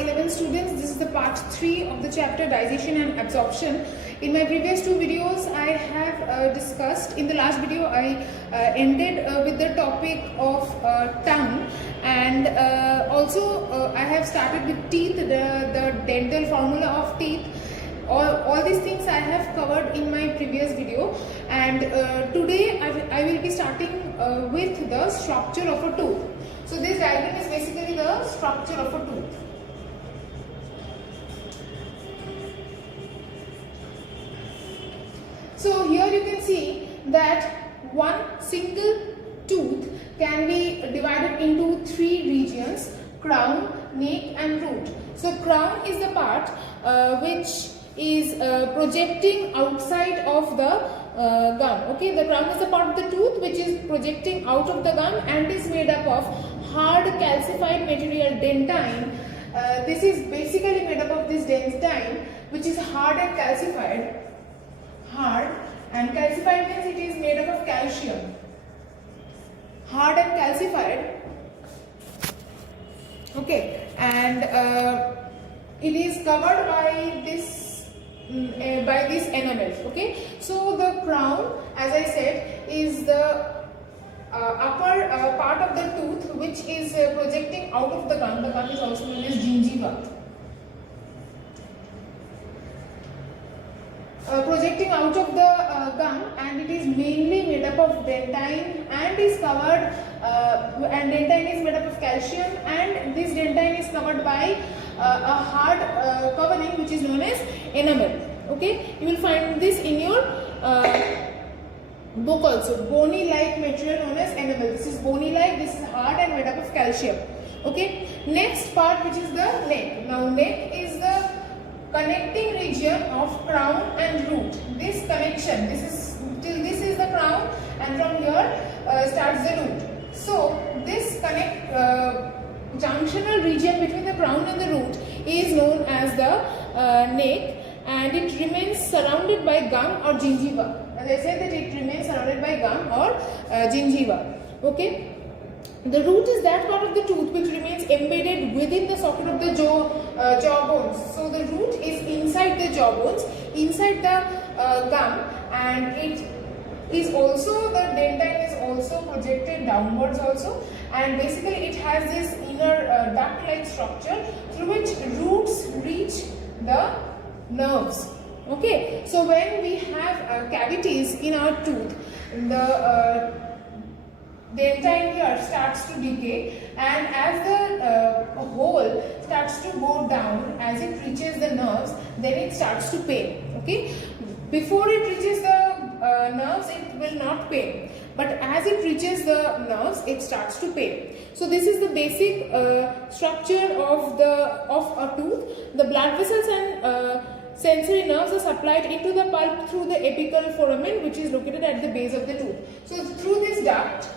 11 students, this is the part 3 of the chapter digestion and absorption. In my previous 2 videos I have discussed, in the last video I ended with the topic of tongue, and also I have started with teeth, the dental formula of teeth. All these things I have covered in my previous video, and today I will be starting with the structure of a tooth. So this diagram is basically the structure of a tooth. So here you can see that one single tooth can be divided into 3 regions: crown, neck and root. So crown is the part which is projecting outside of the gum. Okay, the crown is the part of the tooth which is projecting out of the gum and is made up of hard calcified material, dentine. This is basically made up of this dentine, which is hard and calcified. Hard and calcified means it is made up of calcium. Hard and calcified. Okay, and it is covered by this enamel. Okay, so the crown, as I said, is the upper part of the tooth which is projecting out of the gum. The gum is also known as gingiva. Projecting out of the gum, and it is mainly made up of dentine and is covered and dentine is made up of calcium, and this dentine is covered by a hard covering which is known as enamel. Okay, you will find this in your book also. Bony like material known as enamel. This is bony like, this is hard and made up of calcium. Okay, next part, which is the neck. Now neck is the connecting region of crown and root. This connection, this is the crown, and from here starts the root. So this junctional region between the crown and the root is known as the neck, and it remains surrounded by gum or gingiva. As I said that it remains surrounded by gum or gingiva. Okay. The root is that part of the tooth which remains embedded within the socket of the jaw bones. So the root is inside the jaw bones, inside the gum, and it is also, the dentine is also projected downwards also, and basically it has this inner duct-like structure through which roots reach the nerves. Okay, so when we have cavities in our tooth, the dentine here starts to decay, and as the hole starts to go down, as it reaches the nerves, then it starts to pain. Okay, before it reaches the nerves, it will not pain, but as it reaches the nerves, it starts to pain. So this is the basic structure of a tooth. The blood vessels and sensory nerves are supplied into the pulp through the apical foramen, which is located at the base of the tooth. So through this duct,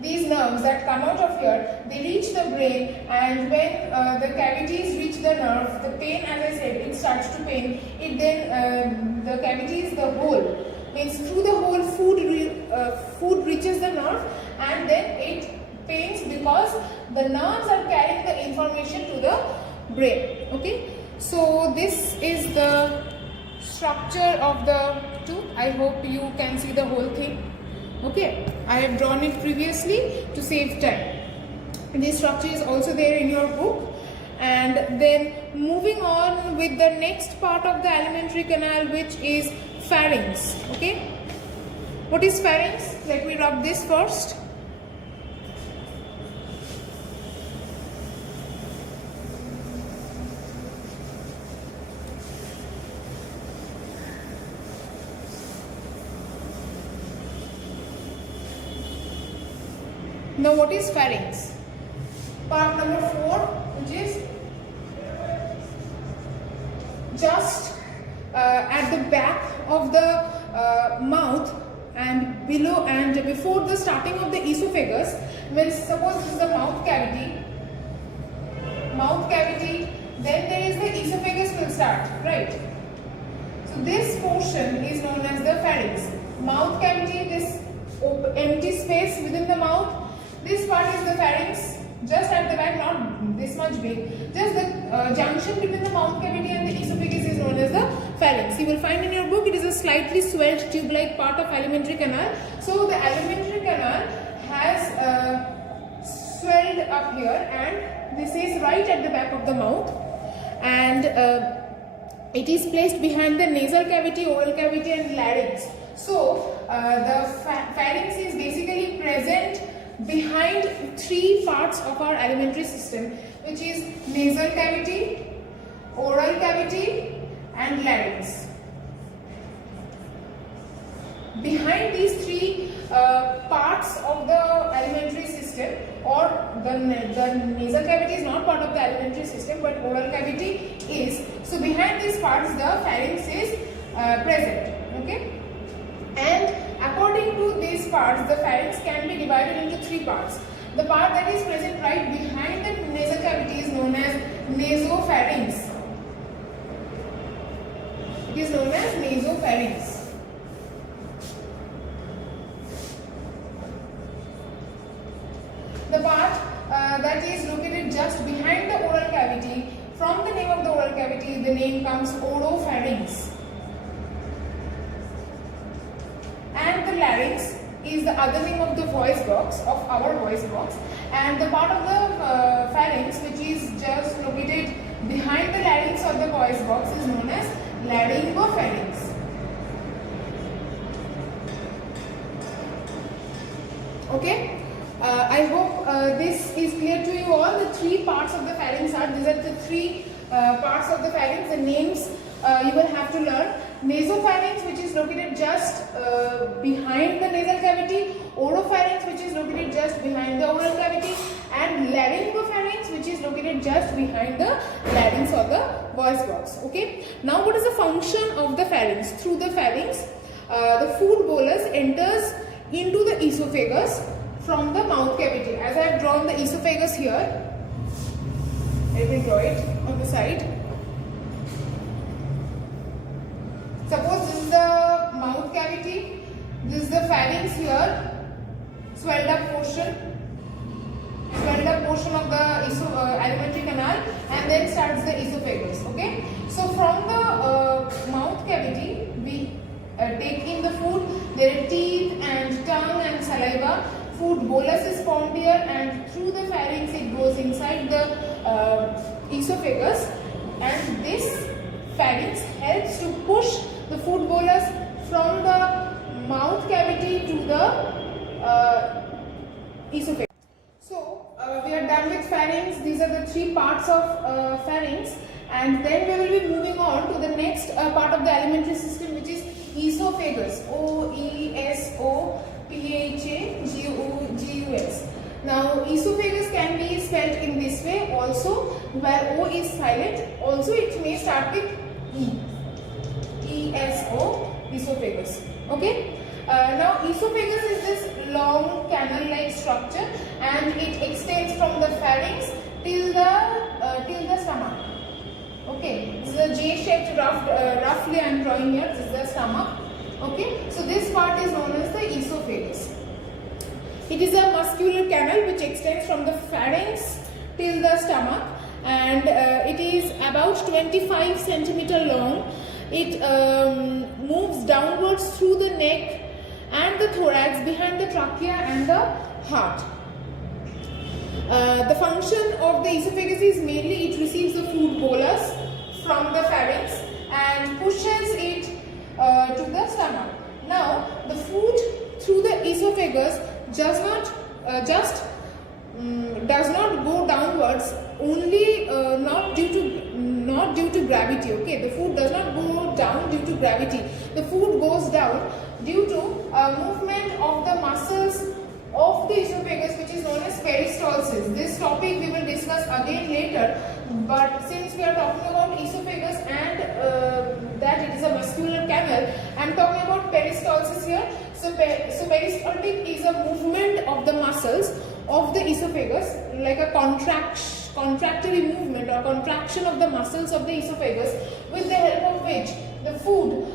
these nerves that come out of here, they reach the brain, and when the cavities reach the nerve, the pain, as I said, it starts to pain. It then, the cavities, the hole, means through the hole food reaches the nerve, and then it pains because the nerves are carrying the information to the brain. Okay, so this is the structure of the tooth. I hope you can see the whole thing. Okay, I have drawn it previously to save time. This structure is also there in your book. And then moving on with the next part of the alimentary canal, which is pharynx. Okay, what is pharynx? Let me rub this first. Now what is pharynx? Part number 4, which is just at the back of the mouth and below and before the starting of the esophagus. When suppose this is the mouth cavity, then there is the esophagus will start, right? So this portion is known as the pharynx. Mouth cavity, this empty space within the mouth. This part is the pharynx. just at the back, not this much big, just the junction between the mouth cavity and the esophagus is known as the pharynx. You will find in your book it is a slightly swelled tube-like part of alimentary canal. So the alimentary canal has swelled up here, and this is right at the back of the mouth, and it is placed behind the nasal cavity, oral cavity and larynx. So the pharynx is basically present behind three parts of our alimentary system, which is nasal cavity, oral cavity and larynx. Behind these three parts of the alimentary system, or the nasal cavity is not part of the alimentary system but oral cavity is. So behind these parts the pharynx is present. Okay, and according to these parts the pharynx can be divided into three parts. The part that is present right behind the nasal cavity is known as nasopharynx. It is known as nasopharynx. The part that is located just behind the oral cavity, from the name of the oral cavity the name comes oropharynx. And the larynx is the other name of the voice box, of our voice box, and the part of the pharynx which is just located behind the larynx or the voice box is known as laryngopharynx. Okay, I hope this is clear to you all. The three parts of the pharynx are, these are the three parts of the pharynx. The names you will have to learn. Nasopharynx, which is located just behind the nasal cavity, oropharynx, which is located just behind the oral cavity, and laryngopharynx, which is located just behind the larynx or the voice box. Okay, now what is the function of the pharynx? Through the pharynx, the food bolus enters into the esophagus from the mouth cavity. As I have drawn the esophagus here, I will draw it on the side. Suppose this is the mouth cavity, this is the pharynx here, swelled up portion of the alimentary canal, and then starts the esophagus. Okay, so from the mouth cavity we take in the food. There are teeth and tongue and saliva. Food bolus is formed here, and through the pharynx it goes inside the esophagus, and this pharynx helps to push the food bolus from the mouth cavity to the esophagus. So we are done with pharynx. These are the three parts of pharynx, and then we will be moving on to the next part of the alimentary system, which is esophagus. O-E-S-O-P-H-A-G-U-S. Now esophagus can be spelled in this way also, where O is silent. Also it may start with E. E-S-O, esophagus. Okay. Now esophagus is this long canal-like structure, and it extends from the pharynx till the stomach. Okay, this is a J-shaped roughly I am drawing here. This is the stomach. Okay, so this part is known as the esophagus. It is a muscular canal which extends from the pharynx till the stomach, and it is about 25 centimeter long. It moves downwards through the neck and the thorax, behind the trachea and the heart. The function of the esophagus is mainly it receives the food bolus from the pharynx and pushes it to the stomach. Now the food through the esophagus does not go downwards only not due to gravity. Okay, the food does not go down due to gravity. The food goes down due to movement of the muscles of the esophagus, which is known as peristalsis. This topic we will discuss again later, but since we are talking about esophagus and that it is a muscular canal, I am talking about peristalsis here. So peristaltic is a movement of the muscles of the esophagus, like a contractory movement or contraction of the muscles of the esophagus, with the help of which the food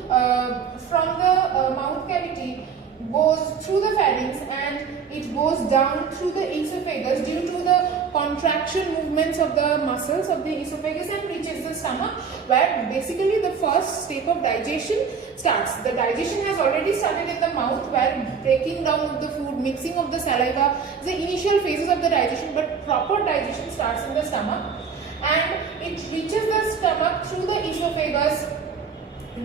from the mouth cavity goes through the pharynx and it goes down through the esophagus due to the contraction movements of the muscles of the esophagus and reaches the stomach, where basically the first step of digestion starts. The digestion has already started in the mouth, where breaking down of the food, mixing of the saliva, the initial phases of the digestion, but proper digestion starts in the stomach, and it reaches the stomach through the esophagus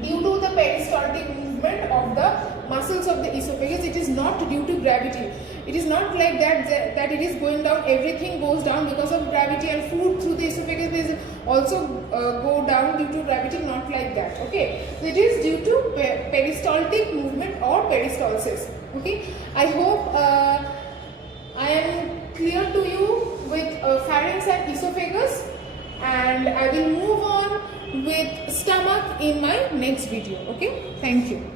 due to the peristaltic movement of the muscles of the esophagus. It is not due to gravity. It is not like that it is going down, everything goes down because of gravity, and food through the esophagus is also go down due to gravity, not like that. Okay, so it is due to peristaltic movement or peristalsis. Okay, I hope I am clear to you with pharynx and esophagus, and I will move on with stomach in my next video. Okay, thank you.